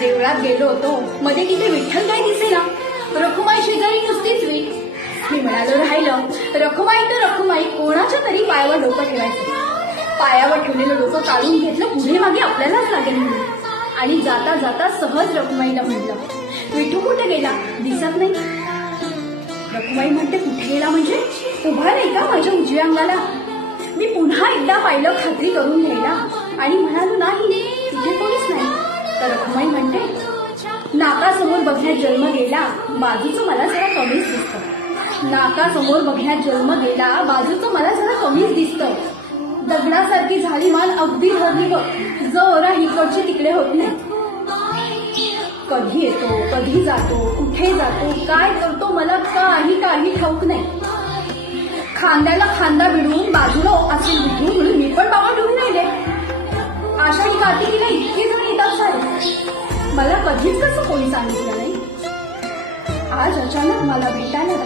देवळात गेलो होतो, मध्ये तिथे विठ्ठल काय दिसेना. रखुमाई शेजारी नुसतीच वीट. मी म्हणालो राहिलं, रखुमाई तर रखुमाई, कोणाच्या तरी पायावर डोकं ठेवायचं. पायावर ठेवलेलं डोकं काढून घेतलं, पुढे मागे आपल्यालाच लागेल म्हणून. आणि जाता जाता सहज रखुमाईला म्हटलं, विठू कुठे गेला, दिसत नाही. रखुमाई म्हणते, कुठे गेला म्हणजे? उभा नाही का माझ्या उजव्या अंगाला? मी पुन्हा एकदा पाहिलं खात्री करून घ्यायला आणि म्हणालो, नाही तिथे कोणीच नाही. तर रखुमाई म्हणते, नाकासमोर बघण्यात जन्म गेला, बाजूचं मला जरा कमीच दिसतं. नाकासमोर बघण्यात जन्म गेला, बाजूचं मला जरा कमीच दिसतं. दगडासारखी झाली मान अगदी हरली बघ, जरा इकडची तिकडे होत नाही. कधी येतो, कधी जातो, कुठे जातो, काय करतो, मला काही ठाऊक नाही. खांद्याला खांदा भिडवून बाजूला असेल विठू म्हणून मी पण बाबा ठेवून राहिले. आषाढी कार्तिकीला इतके जण येतात सारे, मला कधीच कसं कोणी सांगितलं नाही. आज अचानक मला भेटायला